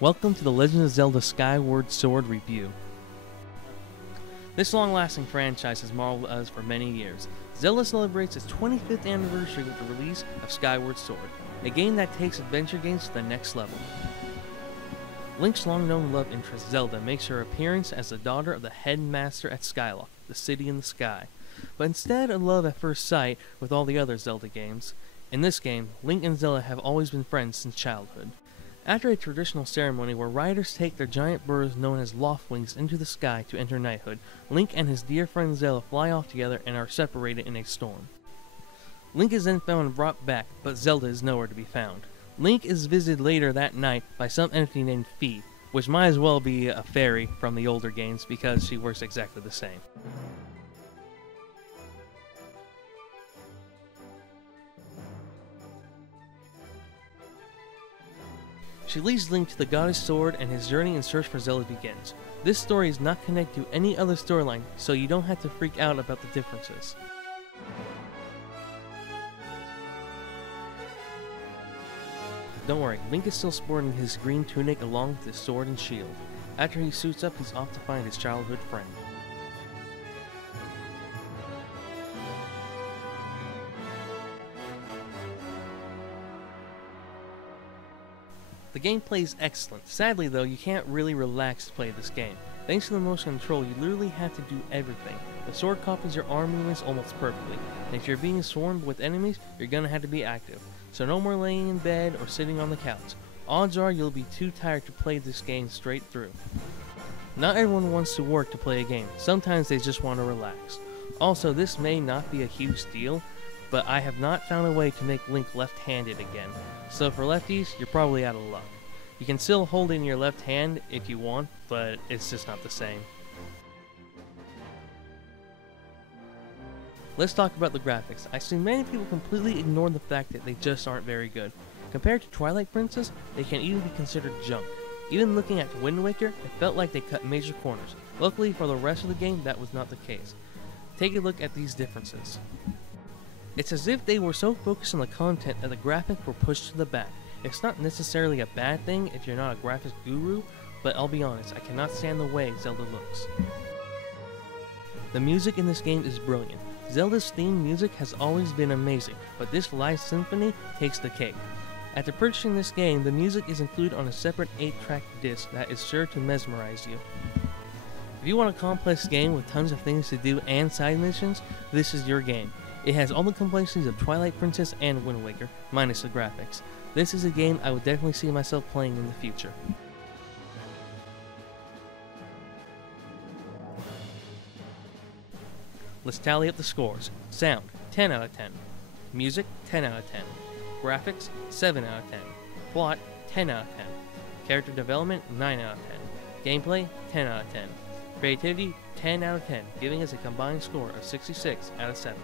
Welcome to the Legend of Zelda Skyward Sword review. This long-lasting franchise has marveled us for many years. Zelda celebrates its 25th anniversary with the release of Skyward Sword, a game that takes adventure games to the next level. Link's long-known love interest Zelda makes her appearance as the daughter of the headmaster at Skyloft, the city in the sky. But instead of love at first sight with all the other Zelda games, in this game, Link and Zelda have always been friends since childhood. After a traditional ceremony where riders take their giant birds known as loft wings into the sky to enter knighthood, Link and his dear friend Zelda fly off together and are separated in a storm. Link is then found and brought back, but Zelda is nowhere to be found. Link is visited later that night by some entity named Fi, which might as well be a fairy from the older games because she works exactly the same. She leads Link to the goddess sword and his journey in search for Zelda begins. This story is not connected to any other storyline, so you don't have to freak out about the differences. Don't worry, Link is still sporting his green tunic along with his sword and shield. After he suits up, he's off to find his childhood friend. The gameplay is excellent. Sadly though, you can't really relax to play this game. Thanks to the motion control, you literally have to do everything. The sword copies your arm movements almost perfectly, and if you're being swarmed with enemies, you're gonna have to be active. So no more laying in bed or sitting on the couch. Odds are you'll be too tired to play this game straight through. Not everyone wants to work to play a game. Sometimes they just want to relax. Also, this may not be a huge deal, but I have not found a way to make Link left-handed again. So for lefties, you're probably out of luck. You can still hold it in your left hand if you want, but it's just not the same. Let's talk about the graphics. I've seen many people completely ignore the fact that they just aren't very good. Compared to Twilight Princess, they can even be considered junk. Even looking at Wind Waker, it felt like they cut major corners. Luckily for the rest of the game, that was not the case. Take a look at these differences. It's as if they were so focused on the content that the graphics were pushed to the back. It's not necessarily a bad thing if you're not a graphics guru, but I'll be honest, I cannot stand the way Zelda looks. The music in this game is brilliant. Zelda's theme music has always been amazing, but this live symphony takes the cake. After purchasing this game, the music is included on a separate 8-track disc that is sure to mesmerize you. If you want a complex game with tons of things to do and side missions, this is your game. It has all the complexities of Twilight Princess and Wind Waker, minus the graphics. This is a game I would definitely see myself playing in the future. Let's tally up the scores. Sound, 10 out of 10. Music, 10 out of 10. Graphics, 7 out of 10. Plot, 10 out of 10. Character development, 9 out of 10. Gameplay, 10 out of 10. Creativity, 10 out of 10, giving us a combined score of 66 out of 7.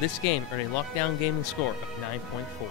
This game earned a lockdown gaming score of 9.4.